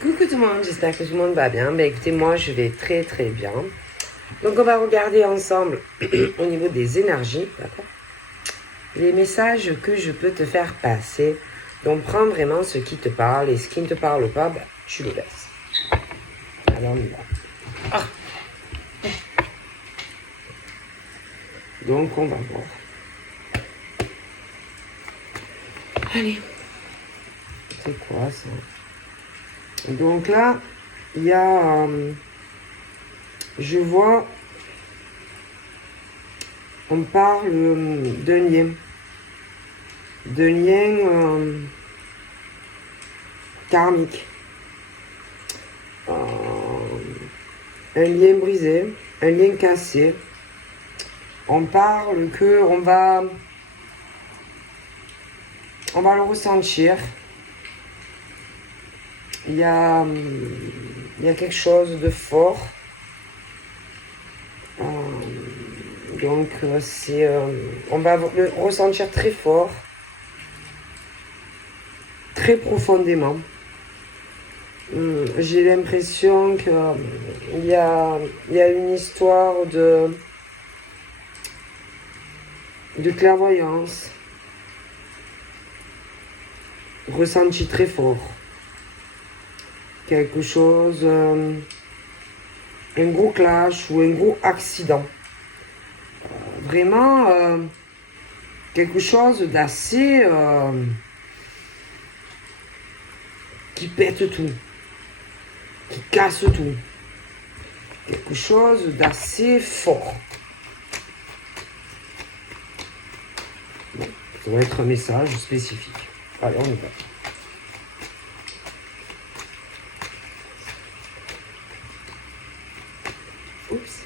Coucou tout le monde, j'espère que tout le monde va bien. Ben écoutez, moi je vais très très bien. Donc on va regarder ensemble au niveau des énergies, d'accord, les messages que je peux te faire passer. Donc prends vraiment ce qui te parle et ce qui ne te parle pas, ben, tu le laisses. Alors on y va. Ah. Donc on va voir. Allez. C'est quoi ça? Donc là, il y a... je vois... On parle d'un lien. D'un lien karmique. Un lien brisé, un lien cassé. On parle que on va le ressentir. Il y a quelque chose de fort. Donc c'est, on va le ressentir très fort, très profondément. J'ai l'impression qu'il y a une histoire de clairvoyance ressentie très fort. Quelque chose, un gros clash ou un gros accident. Vraiment quelque chose d'assez qui pète tout, qui casse tout. Quelque chose d'assez fort. Bon, ça va être un message spécifique. Allez, on y va. Oups.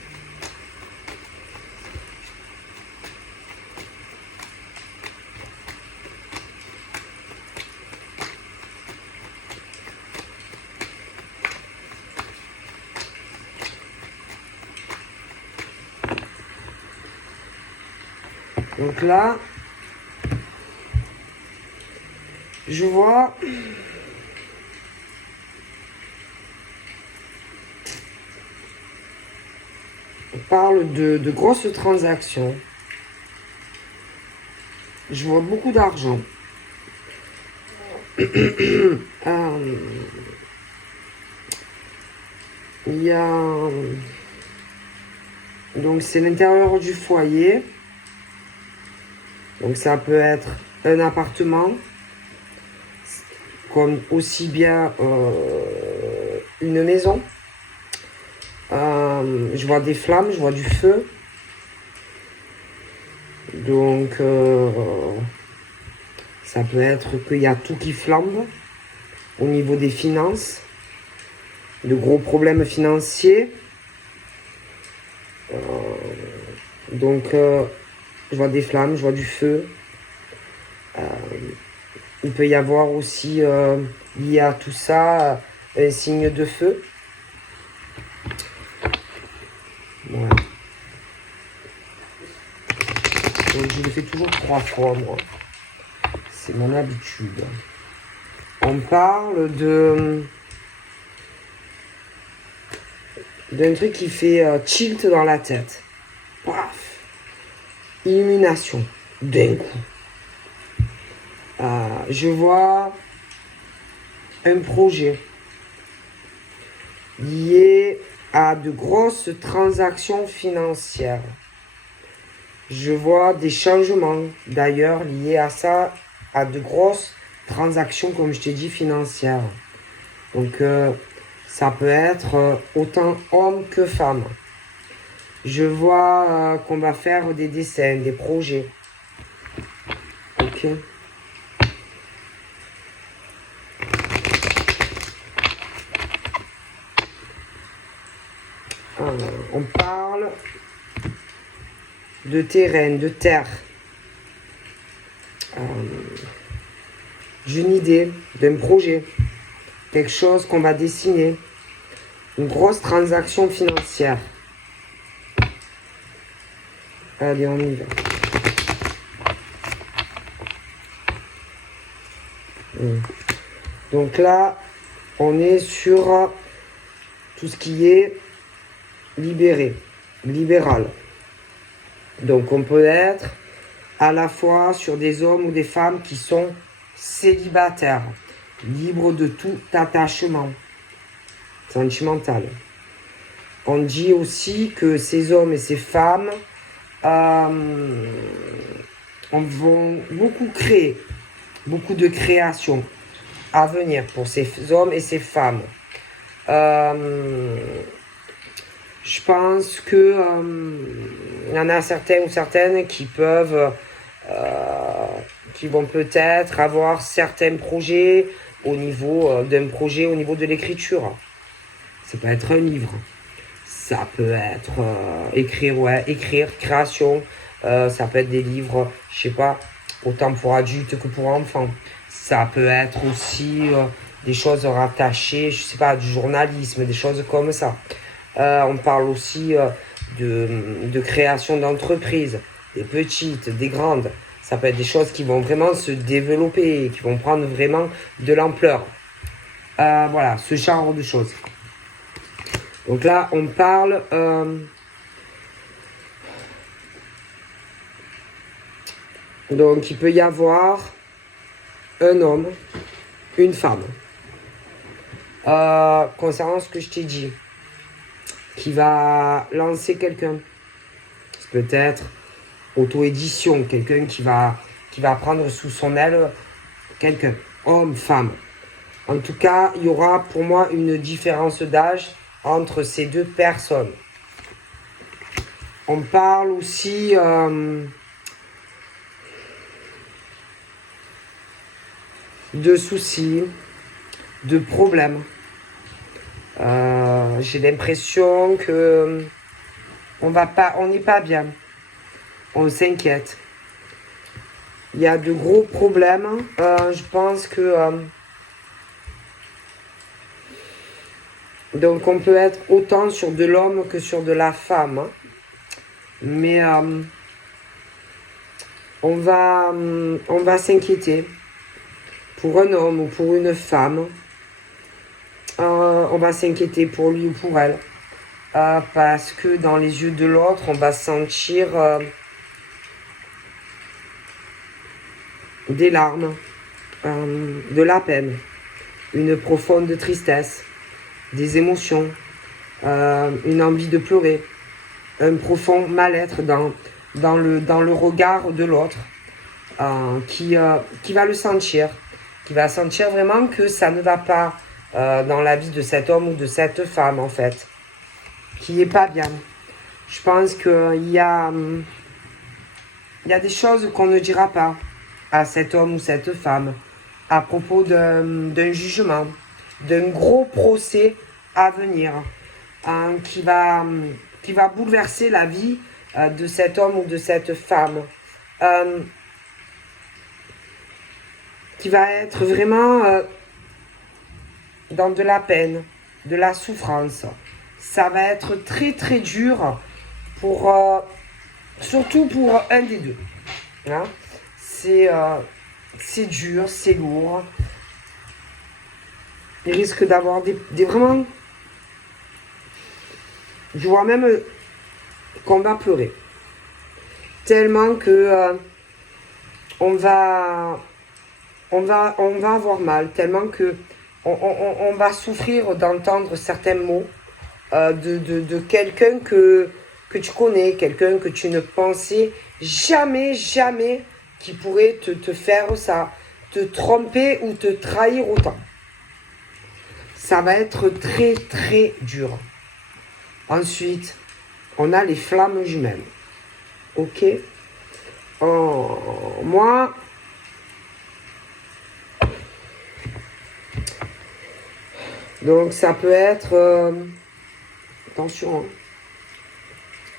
Donc là, je vois on parle de grosses transactions. Je vois beaucoup d'argent. Il y a... Donc c'est l'intérieur du foyer. Donc ça peut être un appartement, comme aussi bien une maison. Je vois des flammes, je vois du feu. Donc ça peut être qu'il y a tout qui flambe au niveau des finances, de gros problèmes financiers. Donc je vois des flammes, je vois du feu. Il peut y avoir aussi, lié à tout ça, un signe de feu. Voilà. Donc je le fais toujours 3 fois, moi. C'est mon habitude. On parle d'un truc qui fait tilt dans la tête. Paf! Illumination. D'un coup. Je vois un projet lié à de grosses transactions financières. Je vois des changements d'ailleurs liés à ça, à de grosses transactions, comme je t'ai dit, financières. Donc ça peut être autant homme que femme. Je vois qu'on va faire des dessins, des projets. Ok. On parle de terrain, de terre. J'ai une idée d'un projet, quelque chose qu'on va dessiner, une grosse transaction financière. Allez, on y va. Donc là, on est sur tout ce qui est libéral. Donc on peut être à la fois sur des hommes ou des femmes qui sont célibataires, libres de tout attachement sentimental. On dit aussi que ces hommes et ces femmes vont beaucoup créer, beaucoup de créations à venir pour ces hommes et ces femmes. Je pense que y en a certains ou certaines qui vont peut-être avoir certains projets au niveau d'un projet au niveau de l'écriture. Ça peut être un livre. Ça peut être écrire, création. Ça peut être des livres, je sais pas, autant pour adultes que pour enfants. Ça peut être aussi des choses rattachées, je sais pas, du journalisme, des choses comme ça. On parle aussi de création d'entreprises, des petites, des grandes. Ça peut être des choses qui vont vraiment se développer, qui vont prendre vraiment de l'ampleur. Voilà, ce genre de choses. Donc là, on parle donc il peut y avoir un homme, une femme. Concernant ce que je t'ai dit, qui va lancer quelqu'un. Peut-être auto-édition, quelqu'un qui va prendre sous son aile quelqu'un, homme, femme. En tout cas, il y aura pour moi une différence d'âge entre ces deux personnes. On parle aussi de soucis, de problèmes. J'ai l'impression que on n'est pas bien. On s'inquiète. Il y a de gros problèmes. Je pense que donc on peut être autant sur de l'homme que sur de la femme. Hein. Mais on va s'inquiéter pour un homme ou pour une femme. On va s'inquiéter pour lui ou pour elle. Parce que dans les yeux de l'autre, on va sentir des larmes, de la peine, une profonde tristesse, des émotions, une envie de pleurer, un profond mal-être dans le regard de l'autre, qui va le sentir, qui va sentir vraiment que ça ne va pas dans la vie de cet homme ou de cette femme en fait, qui n'est pas bien. Je pense qu'il y a des choses qu'on ne dira pas à cet homme ou cette femme à propos d'un jugement, d'un gros procès à venir qui va bouleverser la vie de cet homme ou de cette femme, qui va être vraiment dans de la peine, de la souffrance. Ça va être très très dur surtout pour un des deux. Hein. C'est dur, c'est lourd. Il risque d'avoir des vraiment... Je vois même qu'on va pleurer. Tellement que on va avoir mal. Tellement que on va souffrir d'entendre certains mots de quelqu'un que tu connais, quelqu'un que tu ne pensais jamais qui pourrait te faire ça, te tromper ou te trahir autant. Ça va être très très dur. Ensuite, on a les flammes jumelles. Ok. Moi, donc ça peut être... attention. Hein.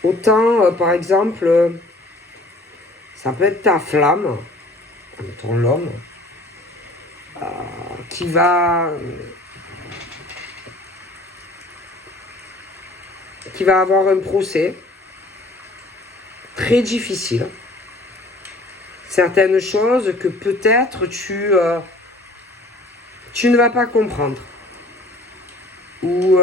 Autant, par exemple, ça peut être ta flamme, ton l'homme, qui va avoir un procès très difficile. Certaines choses que peut-être tu ne vas pas comprendre. ou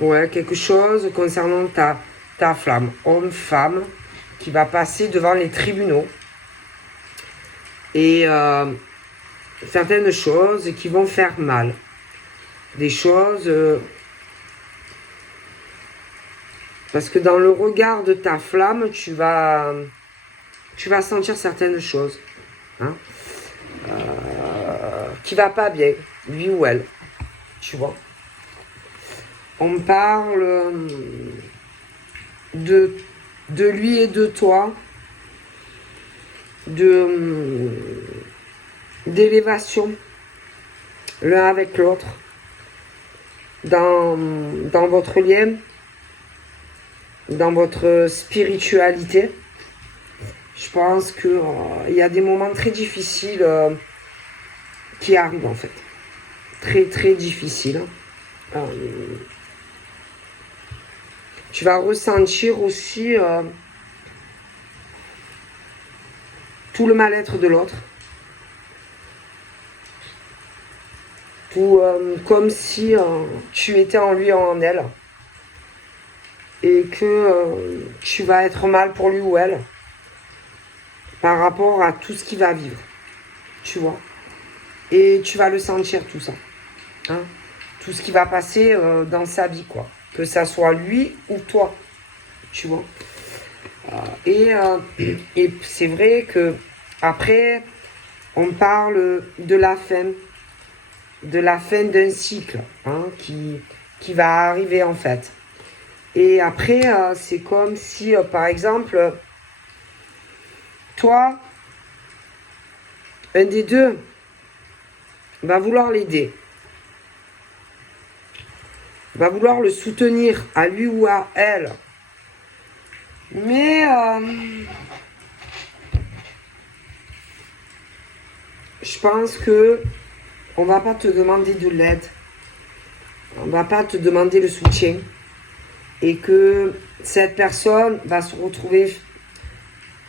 ouais, quelque chose concernant ta flamme, homme-femme, qui va passer devant les tribunaux. Et certaines choses qui vont faire mal. Des choses... parce que dans le regard de ta flamme, tu vas sentir certaines choses. Hein, qui va pas bien, lui ou elle. Tu vois. On parle de lui et de toi, d'élévation l'un avec l'autre dans votre lien, dans votre spiritualité. Je pense que il y a des moments très difficiles qui arrivent en fait. Très très difficiles. Tu vas ressentir aussi tout le mal-être de l'autre. Tout comme si tu étais en lui ou en elle. Et que tu vas être mal pour lui ou elle. Par rapport à tout ce qu'il va vivre. Tu vois. Et tu vas le sentir tout ça. Hein, tout ce qui va passer dans sa vie, quoi. Que ça soit lui ou toi. Tu vois. Et c'est vrai que après, on parle de la fin. De la fin d'un cycle hein, qui va arriver en fait. Et après, c'est comme si, par exemple, toi, un des deux va vouloir l'aider. Va vouloir le soutenir à lui ou à elle. Mais je pense que on va pas te demander de l'aide. On va pas te demander le soutien. Et que cette personne va se retrouver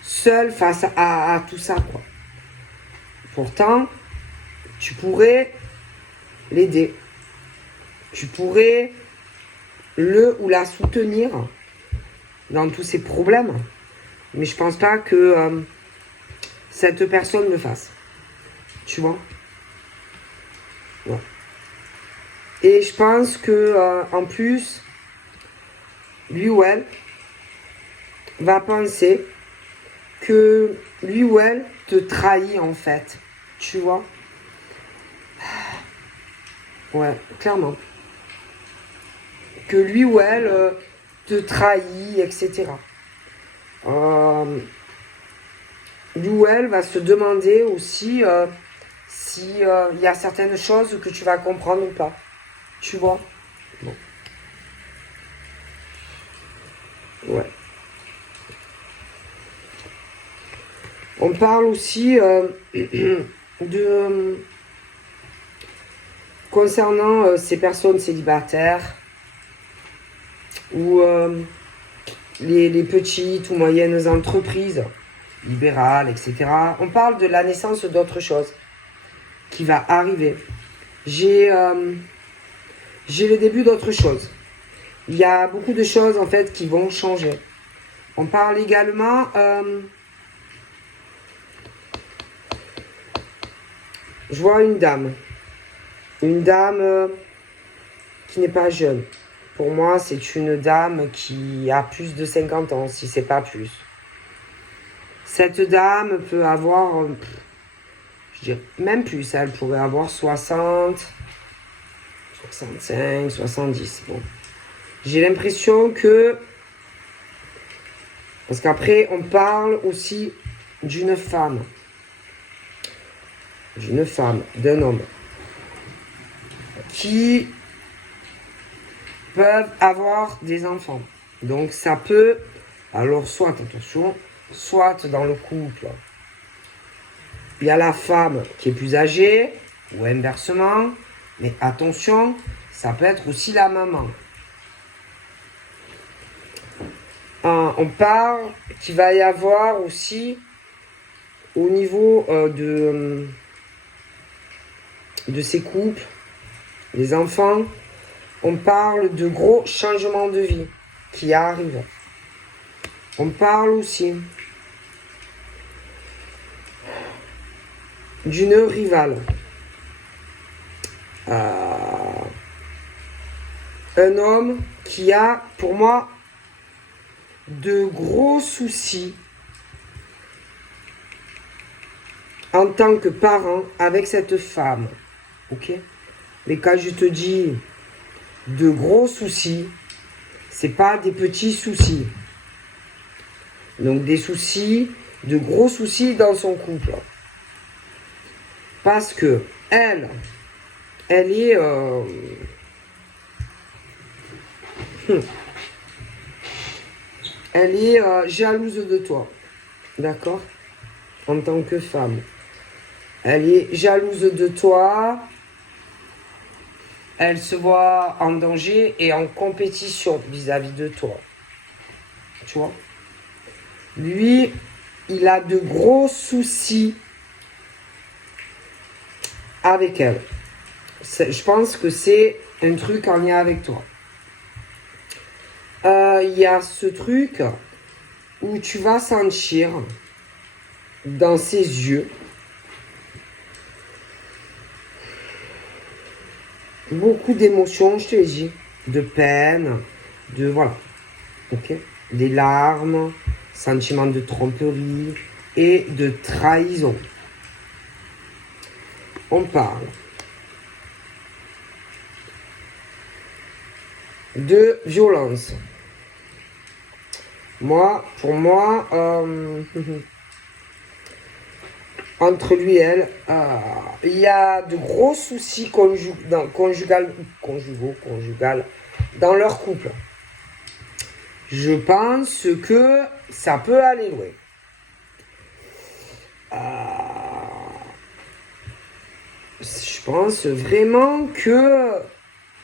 seule face à tout ça, quoi. Pourtant, tu pourrais l'aider. Tu pourrais le ou la soutenir dans tous ses problèmes. Mais je pense pas que cette personne le fasse. Tu vois? Ouais. Et je pense que en plus, lui ou elle va penser que lui ou elle te trahit en fait. Tu vois? Ouais, clairement. Que lui ou elle te trahit, etc. Lui ou elle va se demander aussi si il y a certaines choses que tu vas comprendre ou pas. Tu vois? Bon. Ouais. On parle aussi de concernant ces personnes célibataires ou les petites ou moyennes entreprises libérales, etc. On parle de la naissance d'autre chose qui va arriver. J'ai le début d'autre chose. Il y a beaucoup de choses en fait qui vont changer. On parle également je vois une dame qui n'est pas jeune. Pour moi, c'est une dame qui a plus de 50 ans, si c'est pas plus. Cette dame peut avoir, je dirais même plus, elle pourrait avoir 60, 65, 70. Bon. J'ai l'impression que, parce qu'après, on parle aussi d'une femme, d'un homme, qui peuvent avoir des enfants. Donc ça peut, alors soit, attention, soit dans le couple, il y a la femme qui est plus âgée, ou inversement, mais attention, ça peut être aussi la maman. On parle qu'il va y avoir aussi, au niveau de ses couples, les enfants. On parle de gros changements de vie qui arrivent. On parle aussi d'une rivale. Un homme qui a, pour moi, de gros soucis en tant que parent avec cette femme. Ok? Mais quand je te dis de gros soucis, c'est pas des petits soucis. Donc des soucis, de gros soucis dans son couple. Parce que elle est elle est jalouse de toi. D'accord? En tant que femme. Elle est jalouse de toi. Elle se voit en danger et en compétition vis-à-vis de toi. Tu vois? Lui, il a de gros soucis avec elle. Je pense que c'est un truc en lien avec toi. Il y a ce truc où tu vas sentir dans ses yeux beaucoup d'émotions, je te l'ai dit, de peine, de voilà, ok, des larmes, sentiments de tromperie et de trahison. On parle de violence. Pour moi, entre lui et elle, il y a de gros soucis conjugal dans leur couple. Je pense que ça peut aller loin. Je pense vraiment que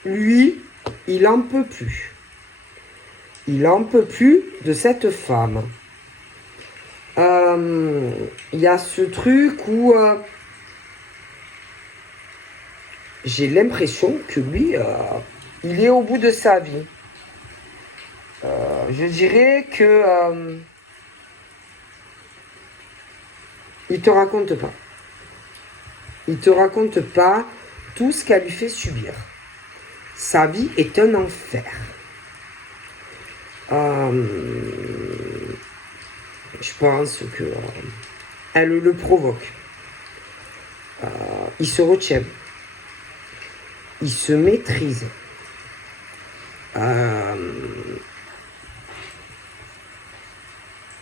lui, il en peut plus. Il en peut plus de cette femme. Il y a ce truc où j'ai l'impression que lui, il est au bout de sa vie. Je dirais que il te raconte pas. Il te raconte pas tout ce qu'elle lui fait subir. Sa vie est un enfer. Je pense que elle le provoque. Il se retient. Il se maîtrise.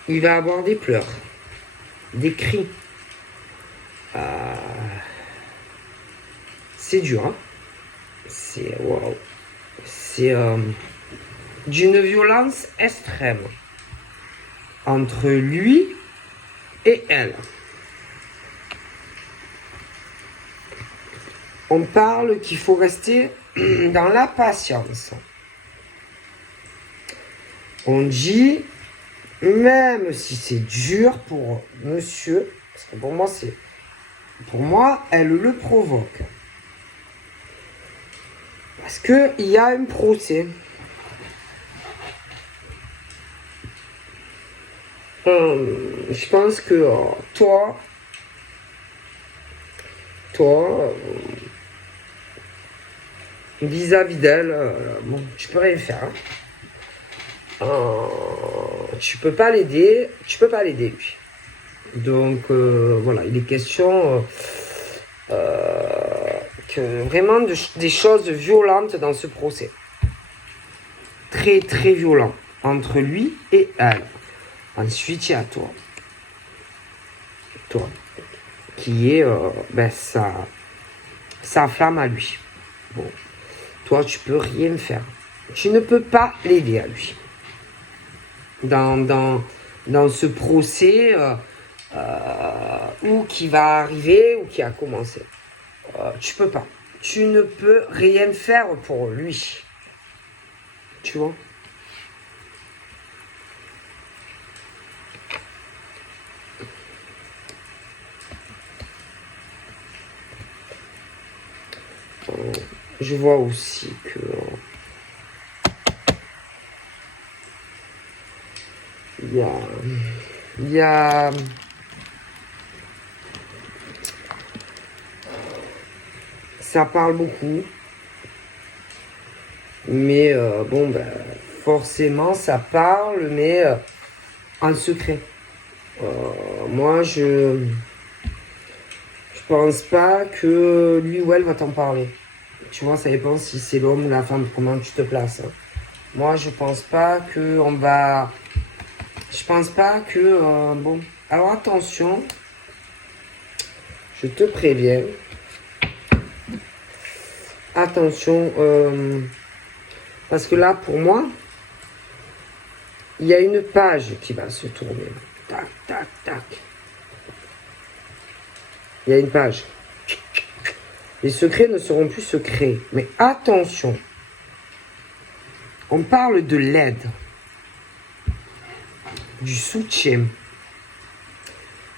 Il va avoir des pleurs, des cris. C'est dur, hein? C'est wow. C'est d'une violence extrême entre lui et elle. On parle qu'il faut rester dans la patience. On dit, même si c'est dur pour monsieur, parce que pour moi, elle le provoque. Parce qu'il y a un procès. Je pense que toi, vis-à-vis d'elle, bon, tu peux rien faire. Tu peux pas l'aider lui. Donc voilà, il est question que vraiment des choses violentes dans ce procès. Très très violent entre lui et elle. Ensuite, il y a toi. Toi. Qui est sa femme à lui. Bon. Toi, tu peux rien faire. Tu ne peux pas l'aider à lui. Dans ce procès ou qui va arriver ou qui a commencé. Tu peux pas. Tu ne peux rien faire pour lui. Tu vois? je vois aussi que il y a ça parle beaucoup, mais bon, ben, forcément, ça parle, mais en secret. Moi, je pense pas que lui ou elle va t'en parler. Tu vois, ça dépend si c'est l'homme ou la femme, comment tu te places. Hein. Moi, je pense pas que on va... Je pense pas que... bon, alors attention, je te préviens. Attention, parce que là, pour moi, il y a une page qui va se tourner. Tac, tac, tac. Il y a une page. Les secrets ne seront plus secrets. Mais attention, on parle de l'aide, du soutien.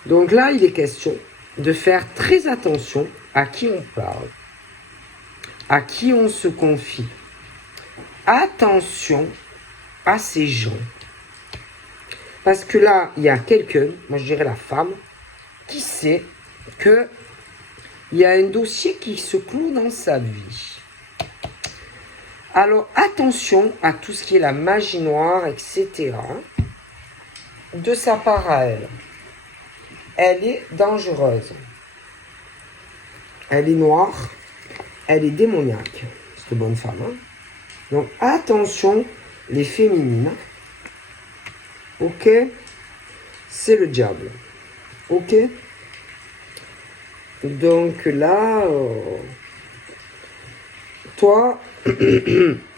Donc là, il est question de faire très attention à qui on parle, à qui on se confie. Attention à ces gens. Parce que là, il y a quelqu'un, moi je dirais la femme, qui sait que il y a un dossier qui se clôt dans sa vie. Alors attention à tout ce qui est la magie noire, etc. De sa part à elle. Elle est dangereuse. Elle est noire. Elle est démoniaque. Cette bonne femme. Hein. Donc attention, les féminines. Ok? C'est le diable. Ok? Donc là, toi,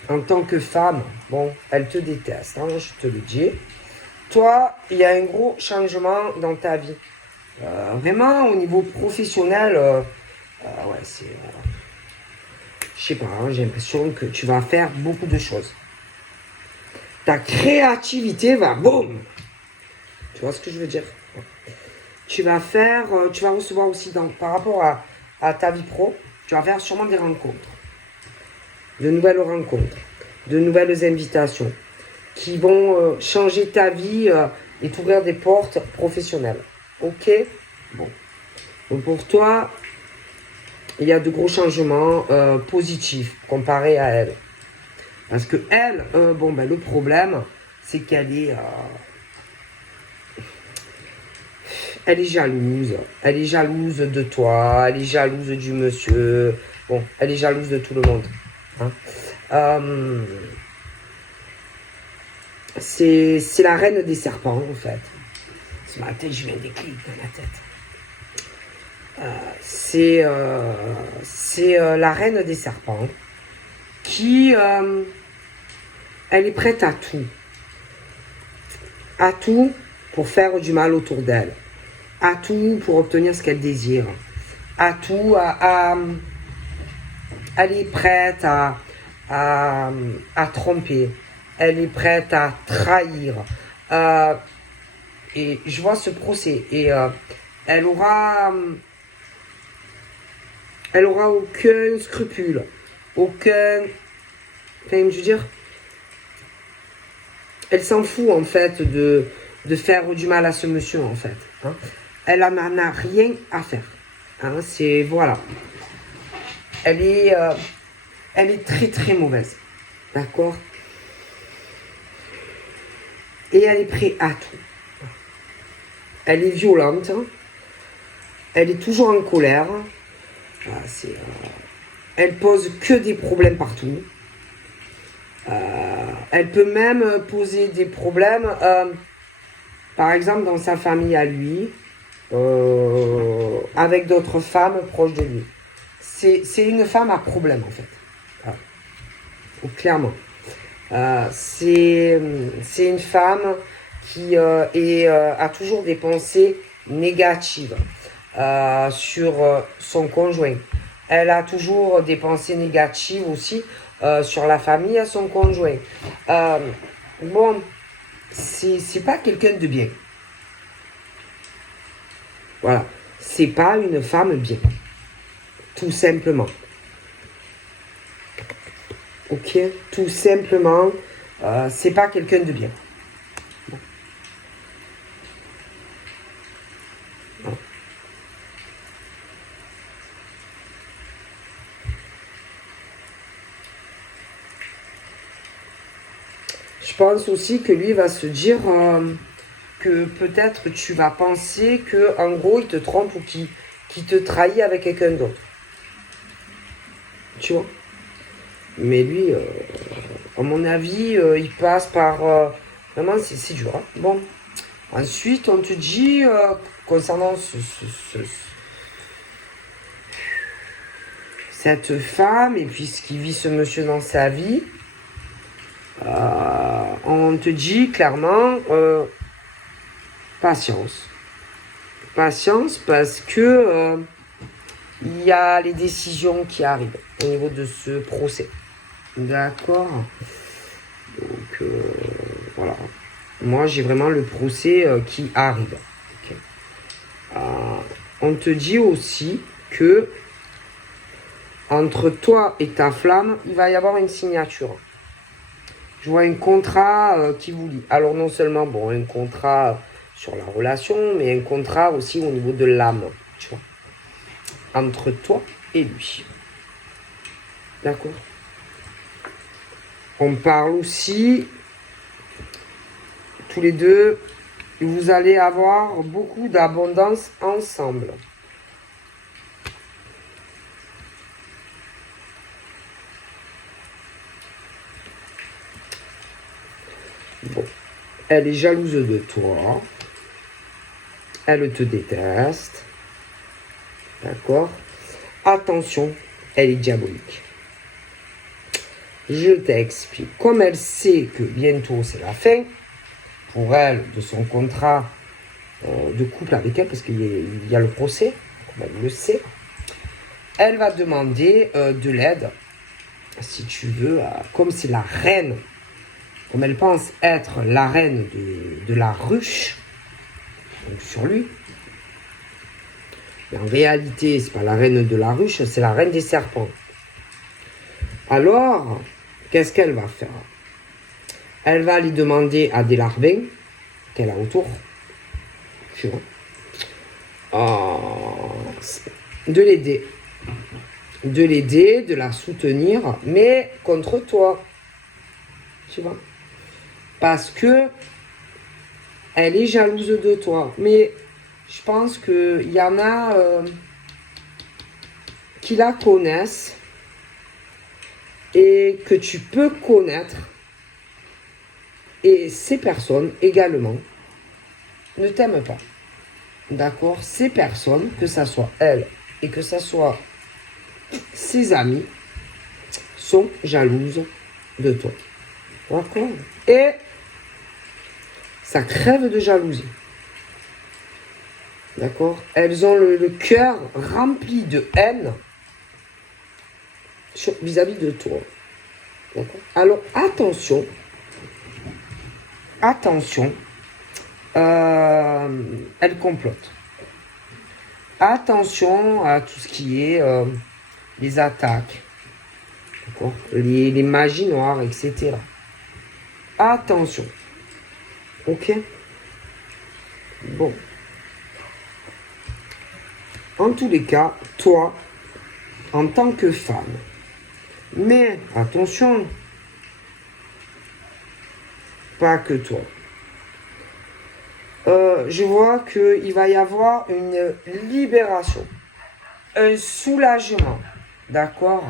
en tant que femme, bon, elle te déteste, hein, je te le dis. Toi, il y a un gros changement dans ta vie. Vraiment, au niveau professionnel, ouais, c'est... je sais pas, hein, j'ai l'impression que tu vas faire beaucoup de choses. Ta créativité va boum. Tu vois ce que je veux dire? Tu vas faire, tu vas recevoir aussi par rapport à ta vie pro, tu vas faire sûrement des rencontres, de nouvelles rencontres, de nouvelles invitations qui vont changer ta vie et t'ouvrir des portes professionnelles. Ok? Bon. Donc pour toi, il y a de gros changements positifs comparé à elle. Parce que elle, bon, ben, le problème, c'est qu'elle est... elle est jalouse. Elle est jalouse de toi. Elle est jalouse du monsieur. Bon, elle est jalouse de tout le monde. Hein. C'est la reine des serpents, en fait. Ce matin, je mets des clics dans ma tête. C'est la reine des serpents qui... elle est prête à tout. À tout pour faire du mal autour d'elle. À tout pour obtenir ce qu'elle désire. À tout, elle est prête à tromper. Elle est prête à trahir. Et je vois ce procès. Et elle aura aucun scrupule. Aucun... Enfin, je veux dire... Elle s'en fout, en fait, de faire du mal à ce monsieur, en fait. Hein. Elle n'en a rien à faire. Hein, c'est... Voilà. Elle est très, très mauvaise. D'accord? Et elle est prête à tout. Elle est violente. Elle est toujours en colère. Elle pose que des problèmes partout. Elle peut même poser des problèmes, par exemple, dans sa famille à lui, avec d'autres femmes proches de lui. C'est une femme à problème, en fait. Voilà. Clairement. C'est une femme qui a toujours des pensées négatives sur son conjoint. Elle a toujours des pensées négatives aussi sur la famille à son conjoint. Bon, c'est pas quelqu'un de bien. Voilà. C'est pas une femme bien. Tout simplement. Ok, tout simplement, c'est pas quelqu'un de bien. Bon. Voilà. Je pense aussi que lui va se dire que peut-être tu vas penser que en gros il te trompe ou qu'il te trahit avec quelqu'un d'autre. Tu vois? Mais lui, à mon avis, il passe par... vraiment, c'est dur. Hein. Bon. Ensuite, on te dit, concernant cette femme et puis ce qui vit ce monsieur dans sa vie, on te dit clairement, patience. Patience parce que il y a les décisions qui arrivent au niveau de ce procès. D'accord. Donc, voilà. Moi, j'ai vraiment le procès qui arrive. Okay. On te dit aussi que entre toi et ta flamme, il va y avoir une signature. Je vois un contrat qui vous lie. Alors, non seulement, bon, un contrat sur la relation, mais un contrat aussi au niveau de l'âme, tu vois. Entre toi et lui. D'accord. On parle aussi, tous les deux, vous allez avoir beaucoup d'abondance ensemble. Bon. Elle est jalouse de toi. Elle te déteste. D'accord? Attention, elle est diabolique. Je t'explique. Comme elle sait que bientôt c'est la fin, pour elle, de son contrat de couple avec elle, parce qu'il y a le procès, comme elle le sait, elle va demander de l'aide, si tu veux, comme c'est la reine, comme elle pense être la reine de la ruche, donc sur lui. Mais en réalité, c'est pas la reine de la ruche, c'est la reine des serpents. Alors, qu'est-ce qu'elle va faire? Elle va lui demander à des larbins qu'elle a autour, tu vois, de l'aider. De l'aider, de la soutenir, mais contre toi. Tu vois? Parce que elle est jalouse de toi. Mais je pense qu'il y en a qui la connaissent et que tu peux connaître. Et ces personnes également ne t'aiment pas. D'accord? Ces personnes, que ça soit elle et que ça soit ses amis, sont jalouses de toi. D'accord? Et ça crève de jalousie. D'accord? Elles ont le cœur rempli de haine vis-à-vis de toi. D'accord? Alors, attention. Attention. Elle complote. Attention à tout ce qui est les attaques. D'accord? Les magies noires, etc. Attention. Ok? Bon. En tous les cas, toi, en tant que femme, mais attention, pas que toi. Je vois qu'il va y avoir une libération, un soulagement, d'accord?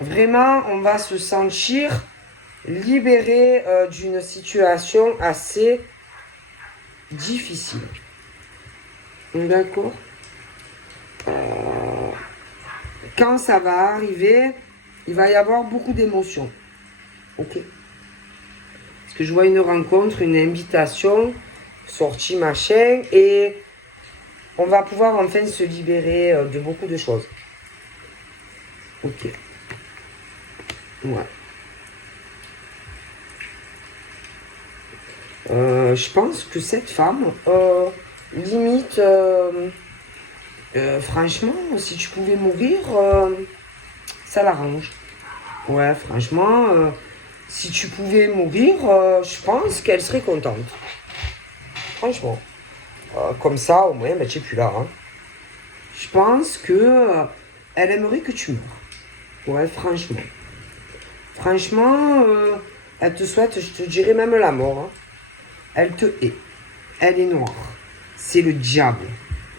Vraiment, on va se sentir libéré d'une situation assez difficile. D'accord? Quand ça va arriver, il va y avoir beaucoup d'émotions. Ok? Parce que je vois une rencontre, une invitation, sortie, machin, et on va pouvoir enfin se libérer de beaucoup de choses. Ok. Ouais. Je pense que cette femme, limite, franchement, si tu pouvais mourir, ça l'arrange. Ouais, franchement, si tu pouvais mourir, je pense qu'elle serait contente. Franchement. Comme ça, au moins, ben, tu n'es plus là. Hein. Je pense que elle aimerait que tu meurs. Ouais, franchement. Franchement, elle te souhaite, je te dirais même la mort. Hein. Elle te hait. Elle est noire. C'est le diable.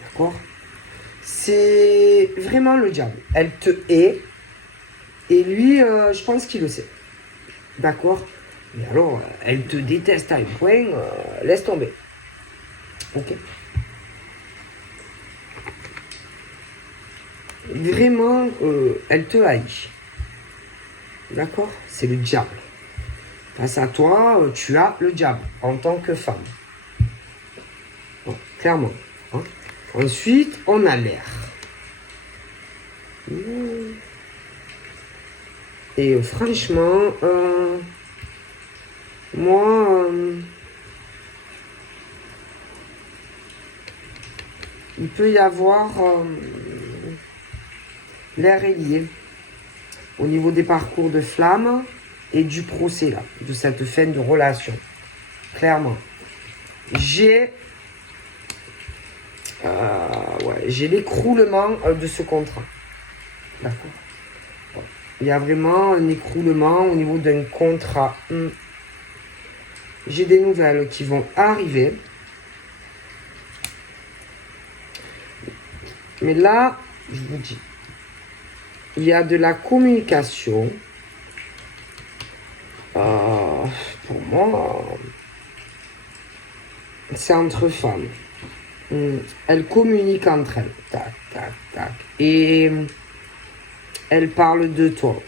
D'accord? C'est vraiment le diable. Elle te hait. Et lui, je pense qu'il le sait. D'accord? Mais alors, elle te déteste à un point, laisse tomber. Ok? Vraiment, elle te haït. D'accord? C'est le diable. Face à toi, tu as le diable en tant que femme. Bon, clairement. Hein? Ensuite, on a l'air. Et franchement, moi, il peut y avoir l'air est lié au niveau des parcours de flamme et du procès là, de cette fin de relation. Clairement. J'ai l'écroulement de ce contrat. D'accord. Bon. Il y a vraiment un écroulement au niveau d'un contrat. J'ai des nouvelles qui vont arriver. Mais là, je vous dis, il y a de la communication. Pour moi, c'est entre femmes. Elles communiquent entre elles. Tac, tac, tac. Et elles parlent de toi.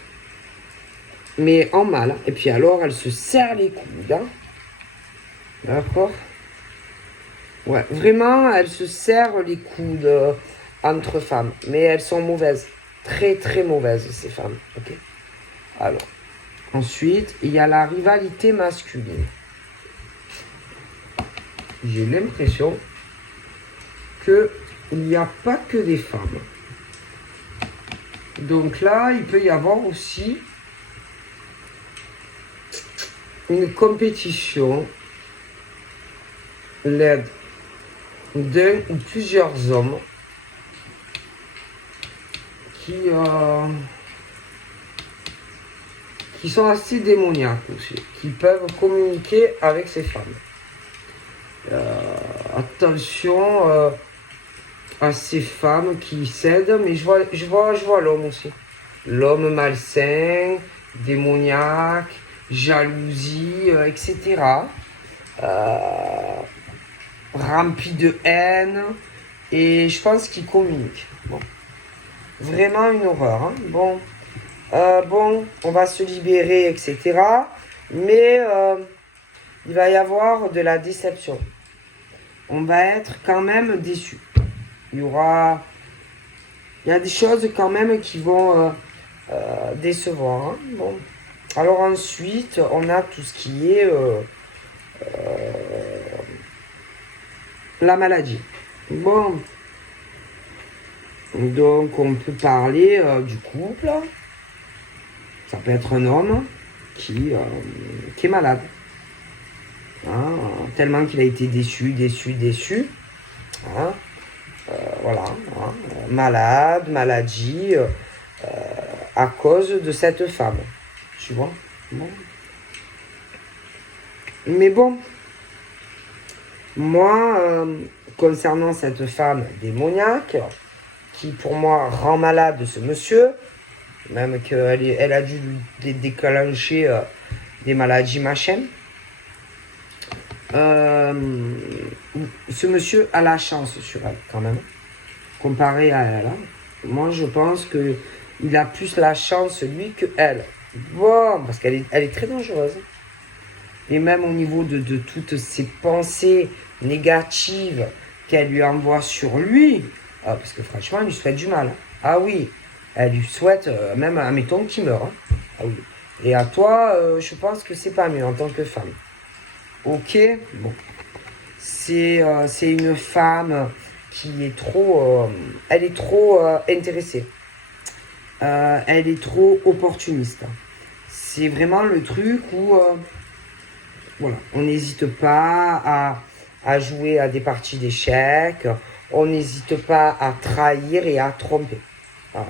Mais en mal. Et puis alors, elles se serrent les coudes. Hein. D'accord? Ouais, vraiment, elles se serrent les coudes entre femmes. Mais elles sont mauvaises. Très, très mauvaises, ces femmes. Ok? Alors, ensuite, il y a la rivalité masculine. J'ai l'impression qu'il n'y a pas que des femmes. Donc là, il peut y avoir aussi une compétition, l'aide d'un ou plusieurs hommes qui sont assez démoniaques aussi, qui peuvent communiquer avec ces femmes. Attention à ces femmes qui cèdent, mais je vois l'homme aussi. L'homme malsain, démoniaque, jalousie, etc. Rempli de haine, et je pense qu'il communique. Bon. Vraiment une horreur. Hein. Bon, on va se libérer, etc. Mais il va y avoir de la déception. On va être quand même déçu. Il y a des choses quand même qui vont décevoir. Hein. Bon. Alors ensuite, on a tout ce qui est la maladie. Bon. Donc on peut parler du couple. Ça peut être un homme qui est malade. Hein, tellement qu'il a été déçu. Hein, voilà. Hein, malade, maladie, à cause de cette femme. Tu vois? Bon. Mais bon, moi, concernant cette femme démoniaque, qui pour moi rend malade ce monsieur, même qu'elle a dû lui déclencher des maladies machin, ce monsieur a la chance sur elle quand même, comparé à elle. Hein. Moi je pense qu'il a plus la chance lui que elle. Bon, parce qu'elle est très dangereuse. Et même au niveau de toutes ces pensées négatives qu'elle lui envoie sur lui, parce que franchement, elle lui souhaite du mal. Ah oui, elle lui souhaite même, admettons, qu'il meure. Hein. Ah oui. Et à toi, je pense que c'est pas mieux en tant que femme. Ok, bon. C'est une femme qui est trop... elle est trop intéressée. Elle est trop opportuniste. c'est vraiment le truc où voilà, on n'hésite pas à jouer à des parties d'échecs, on n'hésite pas à trahir et à tromper. Voilà.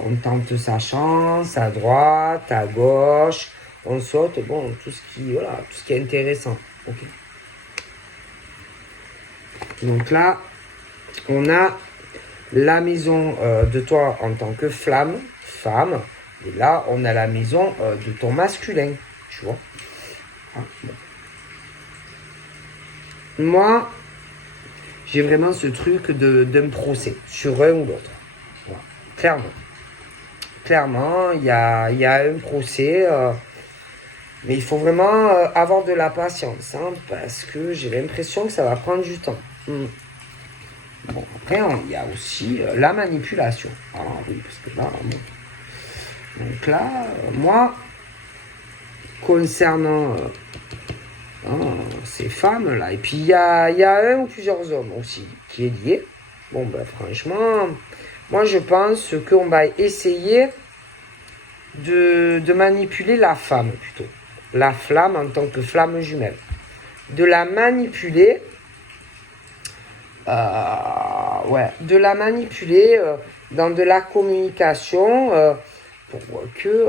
On tente sa chance à droite, à gauche, on saute, bon, tout ce qui est intéressant. Okay. Donc là, on a la maison de toi en tant que femme, et là, on a la maison de ton masculin, tu vois. Ah, bon. Moi, j'ai vraiment ce truc d'un procès sur un ou l'autre. Voilà. Clairement, il y a un procès, mais il faut vraiment avoir de la patience, hein, parce que j'ai l'impression que ça va prendre du temps. Bon, après, il y a aussi la manipulation. Ah oui, parce que là, bon. Donc là, moi, concernant ces femmes-là, et puis il y a un ou plusieurs hommes aussi qui est lié. Bon, ben franchement, moi je pense qu'on va essayer de manipuler la femme plutôt. La flamme en tant que flamme jumelle. De la manipuler, dans de la communication pour que,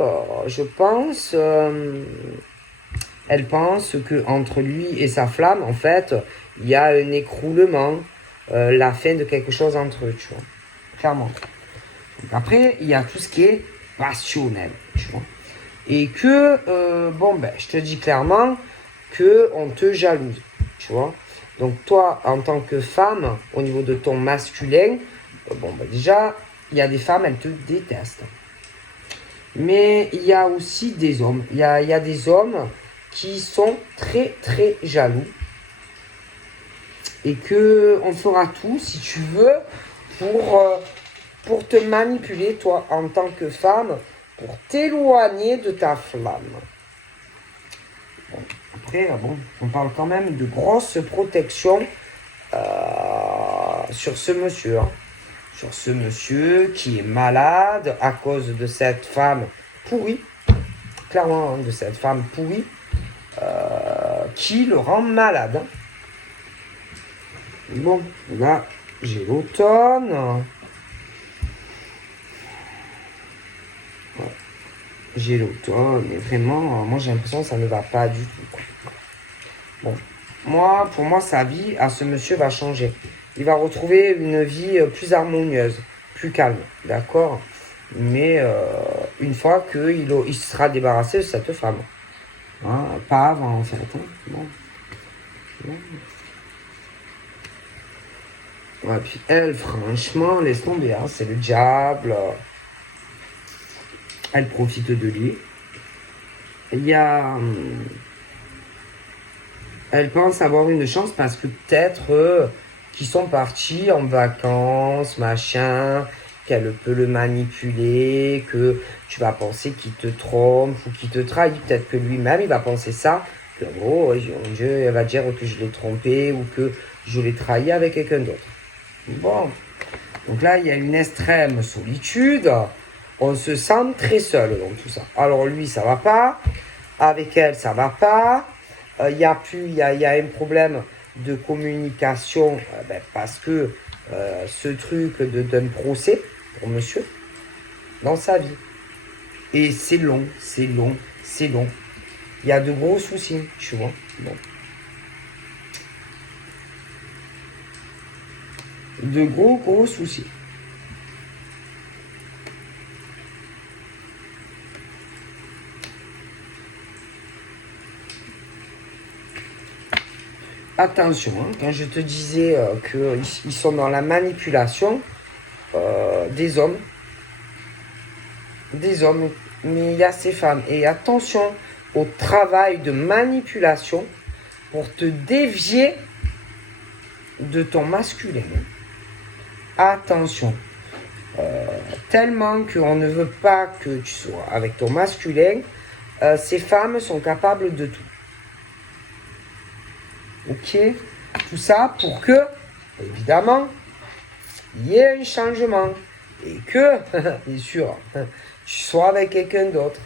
je pense, elle pense que entre lui et sa flamme, en fait, il y a un écroulement, la fin de quelque chose entre eux, tu vois. Clairement. Donc après, il y a tout ce qui est rationnel, tu vois. Et que, je te dis clairement qu'on te jalouse, tu vois. Donc toi, en tant que femme, au niveau de ton masculin, déjà, il y a des femmes, elles te détestent. Mais il y a aussi des hommes. Il y a des hommes qui sont très très jaloux. Et que on fera tout, si tu veux, pour te manipuler, toi, en tant que femme, pour t'éloigner de ta flamme. Bon, après, on parle quand même de grosse protection sur ce monsieur. Hein. Sur ce monsieur qui est malade à cause de cette femme pourrie. Clairement, hein, de cette femme pourrie qui le rend malade. Hein. Bon, là, j'ai l'automne. J'ai l'automne, mais vraiment, moi j'ai l'impression que ça ne va pas du tout. Quoi. Bon, pour moi, sa vie à ce monsieur va changer. Il va retrouver une vie plus harmonieuse, plus calme, d'accord? Mais une fois qu'il sera débarrassé de cette femme. Hein, pas avant, en fait. Hein. Bon. Ouais, puis elle, franchement, laisse tomber, hein, c'est le diable. Elle profite de lui. Il y a... elle pense avoir une chance parce que peut-être qu'ils sont partis en vacances, machin, qu'elle peut le manipuler, que tu vas penser qu'il te trompe ou qu'il te trahit. Peut-être que lui-même, il va penser ça, que oh, mon Dieu, elle va dire que je l'ai trompé ou que je l'ai trahi avec quelqu'un d'autre. Bon, donc là, il y a une extrême solitude. On se sent très seul dans tout ça. Alors lui, ça va pas. Avec elle, ça va pas. Il y a un problème de communication parce que ce truc d'un procès pour monsieur dans sa vie. Et c'est long. Il y a de gros soucis, tu vois. Bon. De gros soucis. Attention, hein, quand je te disais qu'ils sont dans la manipulation des hommes, mais il y a ces femmes. Et attention au travail de manipulation pour te dévier de ton masculin. Attention. Tellement qu'on ne veut pas que tu sois avec ton masculin, ces femmes sont capables de tout. Ok, tout ça pour que, évidemment, il y ait un changement et que, bien sûr, tu sois avec quelqu'un d'autre.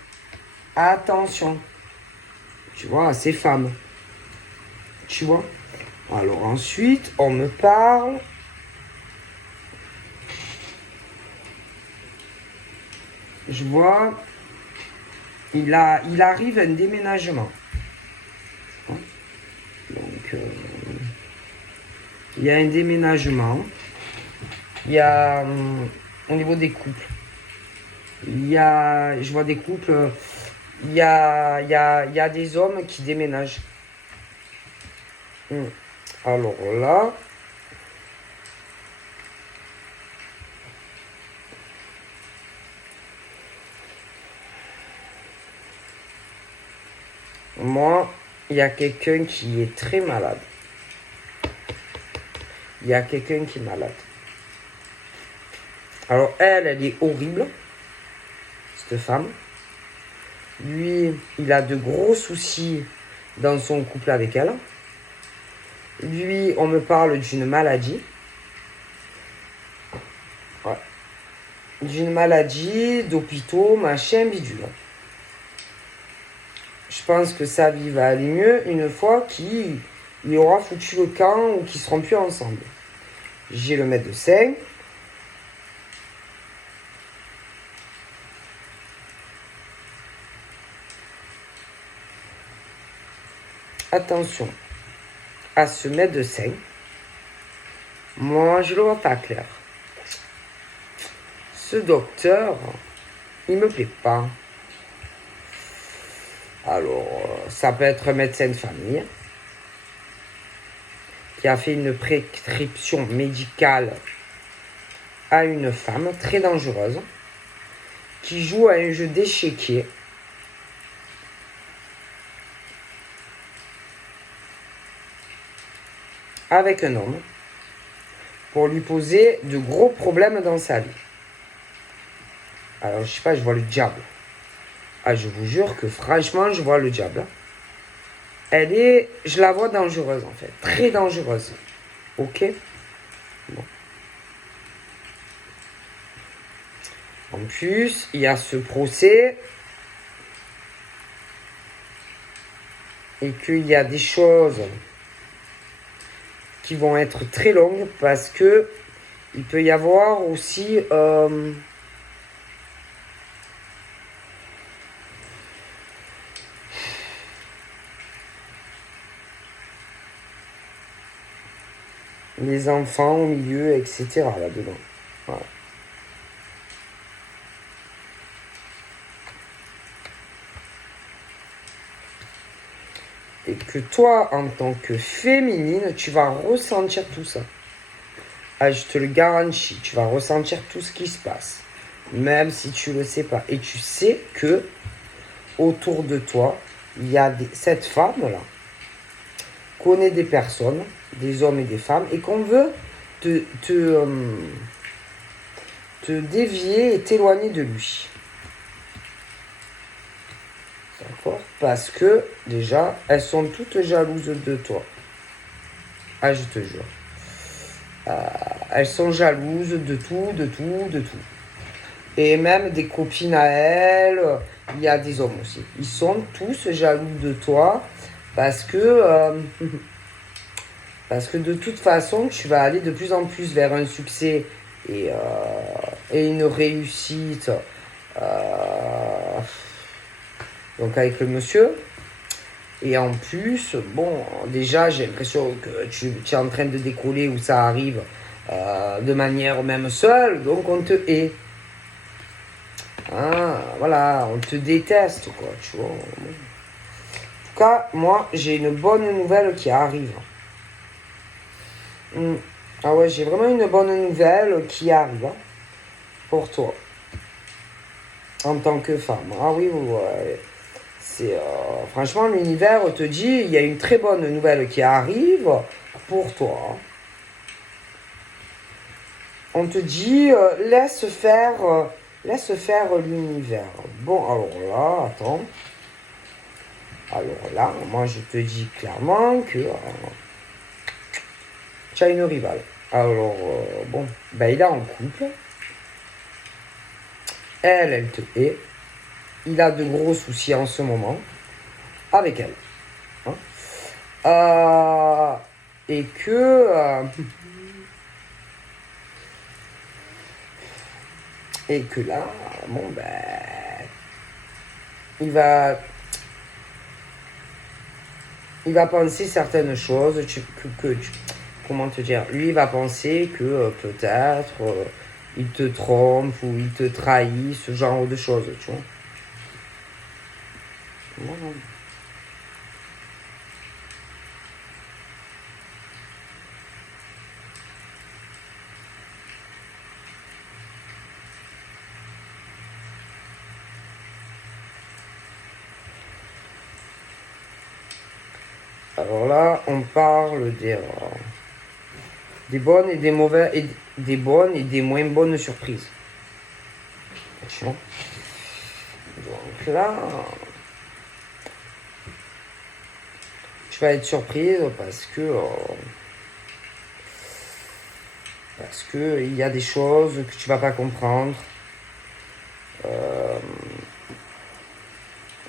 attention. Tu vois, à ces femmes. Tu vois. Alors ensuite, on me parle. Je vois, il arrive un déménagement. Donc, il y a un déménagement. Il y a, au niveau des couples, je vois des couples, il y a des hommes qui déménagent. Alors là, moi, il y a quelqu'un qui est très malade. Il y a quelqu'un qui est malade. Alors elle est horrible, cette femme. Lui, il a de gros soucis dans son couple avec elle. Lui, on me parle d'une maladie. Ouais. D'une maladie, d'hôpitaux, machin, bidule. Je pense que sa vie va aller mieux une fois qu'il aura foutu le camp ou qu'ils seront plus ensemble. J'ai le médecin. Attention à ce médecin. Moi, je le vois pas clair. Ce docteur, il me plaît pas. Alors, ça peut être un médecin de famille qui a fait une prescription médicale à une femme très dangereuse qui joue à un jeu d'échiquier avec un homme pour lui poser de gros problèmes dans sa vie. Alors, je sais pas, je vois le diable. Ah, je vous jure que franchement, je vois le diable. Je la vois dangereuse en fait, très dangereuse. Ok? Bon. En plus, il y a ce procès et qu'il y a des choses qui vont être très longues parce que il peut y avoir aussi les enfants au milieu, etc. là-dedans. Voilà. Et que toi, en tant que féminine, tu vas ressentir tout ça. Ah, je te le garantis, tu vas ressentir tout ce qui se passe. Même si tu ne le sais pas. Et tu sais que autour de toi, il y a cette femme-là connaît des personnes, des hommes et des femmes, et qu'on veut te dévier et t'éloigner de lui. D'accord? Parce que, déjà, elles sont toutes jalouses de toi. Ah, je te jure. Elles sont jalouses de tout, de tout, de tout. Et même des copines à elles, il y a des hommes aussi. Ils sont tous jaloux de toi parce que de toute façon, tu vas aller de plus en plus vers un succès et une réussite. Donc avec le monsieur. Et en plus, bon, déjà, j'ai l'impression que tu es en train de décoller où ça arrive de manière même seule. Donc on te hait. Ah, voilà, on te déteste, quoi, tu vois. En tout cas, moi, j'ai une bonne nouvelle qui arrive. Ah ouais, j'ai vraiment une bonne nouvelle qui arrive hein, pour toi. En tant que femme. Ah oui, ouais. C'est, franchement, l'univers te dit, il y a une très bonne nouvelle qui arrive pour toi. On te dit, laisse faire l'univers. Bon, alors là, attends. Alors là, moi je te dis clairement que tu as une rivale. Alors, bon, ben il est en couple. Elle te hait. il a de gros soucis en ce moment avec elle. Hein. Et que là, bon ben, il va penser certaines choses, comment te dire, lui il va penser que peut-être il te trompe ou il te trahit, ce genre de choses, tu vois. Voilà. Alors là, on parle des bonnes et des mauvaises, et des bonnes et des moins bonnes surprises. Attention. Donc là, tu vas être surprise parce que il y a des choses que tu vas pas comprendre.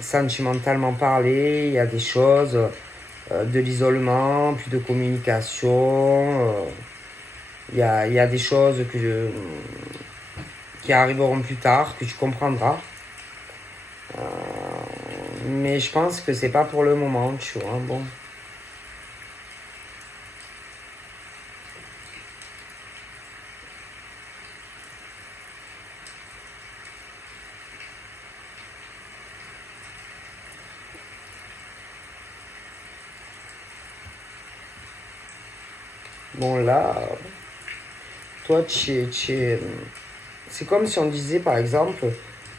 Sentimentalement parlé, il y a des choses de l'isolement, puis de communication. Il y a des choses qui arriveront plus tard, que tu comprendras. Mais je pense que c'est pas pour le moment, tu vois. Bon. Bon là, toi c'est comme si on disait par exemple,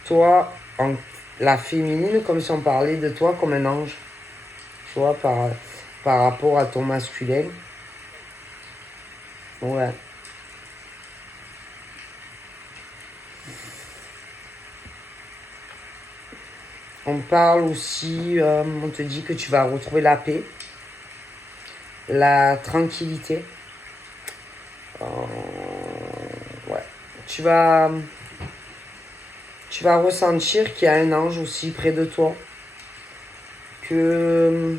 toi, la féminine, comme si on parlait de toi comme un ange. Tu vois, par rapport à ton masculin. Ouais. On parle aussi, on te dit que tu vas retrouver la paix, la tranquillité. Ouais. Tu vas ressentir qu'il y a un ange aussi près de toi. Que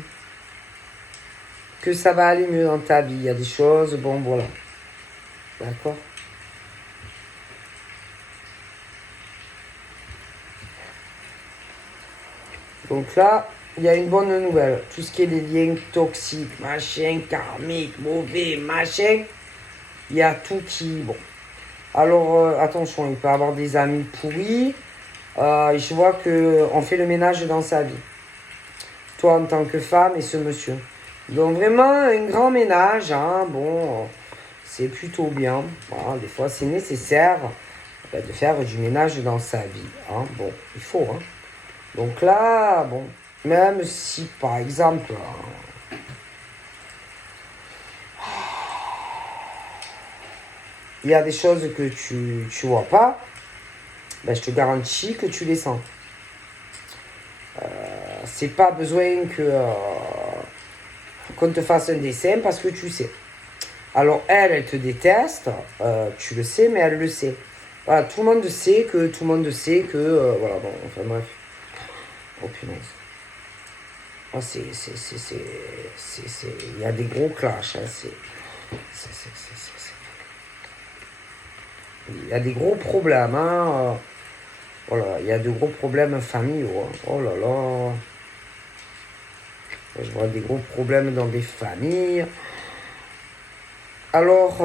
ça va aller mieux dans ta vie. Il y a des choses, bon voilà. D'accord? Donc là, il y a une bonne nouvelle. Tout ce qui est les liens toxiques, machin, karmique, mauvais, machin, il y a tout qui... Bon. Alors, attention, il peut avoir des amis pourris. Je vois qu'on fait le ménage dans sa vie. Toi, en tant que femme et ce monsieur. Donc, vraiment, un grand ménage, hein, bon, c'est plutôt bien. Voilà, des fois, c'est nécessaire de faire du ménage dans sa vie. Hein. Bon, il faut, hein. Donc là, bon, même si, par exemple, il y a des choses que tu vois pas, ben, je te garantis que tu les sens. C'est pas besoin qu'on te fasse un dessin parce que tu sais. Alors elle te déteste, tu le sais, mais elle le sait. Voilà, tout le monde sait que, voilà, bon, enfin bref. Oh punaise. Oh, il y a des gros clashs, hein, il y a des gros problèmes, hein. Voilà, il y a de gros problèmes familiaux. Hein. Oh là là. Je vois des gros problèmes dans des familles. Alors,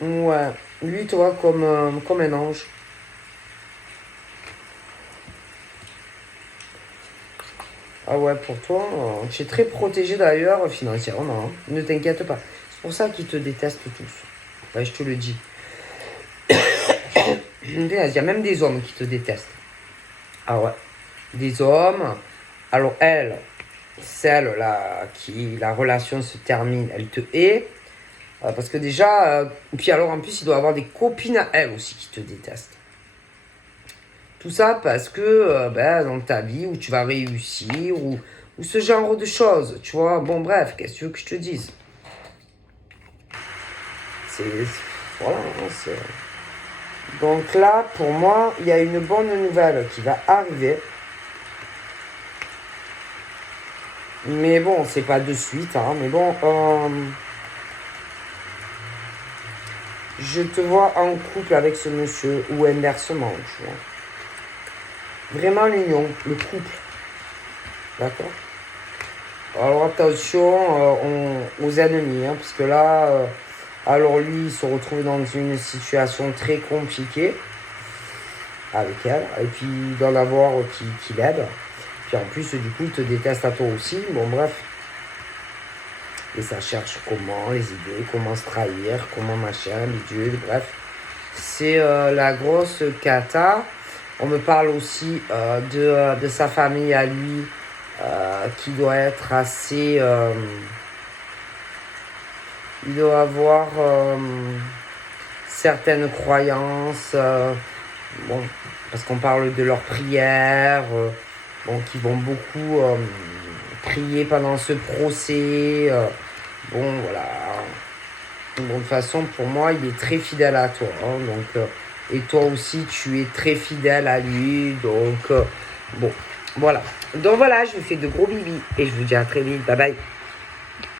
ouais, lui, toi, comme un ange. Ah ouais, pour toi, tu es très protégé d'ailleurs financièrement. Hein. Ne t'inquiète pas. C'est pour ça qu'ils te détestent tous. Ouais, je te le dis. Il y a même des hommes qui te détestent. Ah ouais. Des hommes. Alors elle, celle-là, qui la relation se termine, elle te hait. Parce que déjà, puis alors en plus, il doit avoir des copines à elle aussi qui te détestent. Tout ça parce que dans ta vie où tu vas réussir ou ce genre de choses, tu vois. Bon bref, qu'est-ce que tu veux que je te dise? Voilà, c'est... Donc là, pour moi, il y a une bonne nouvelle qui va arriver. Mais bon, c'est pas de suite, hein. Mais bon, je te vois en couple avec ce monsieur, ou inversement, tu vois. Vraiment l'union, le couple. D'accord? Alors attention aux ennemis, hein, parce que là, alors lui, il se retrouve dans une situation très compliquée avec elle, et puis d'en avoir qui l'aide. Puis en plus, du coup, il te déteste à toi aussi. Bon, bref. Et ça cherche comment, les idées, comment se trahir, comment machin, bidule, bref. C'est la grosse cata. On me parle aussi de sa famille à lui, qui doit être assez... il doit avoir certaines croyances, bon, parce qu'on parle de leurs prières, bon, qui vont beaucoup prier pendant ce procès. Bon, voilà. Bon, de toute façon, pour moi, il est très fidèle à toi, hein, donc, et toi aussi, tu es très fidèle à lui. Donc, bon, voilà. Donc voilà, je vous fais de gros bibis. Et je vous dis à très vite. Bye bye.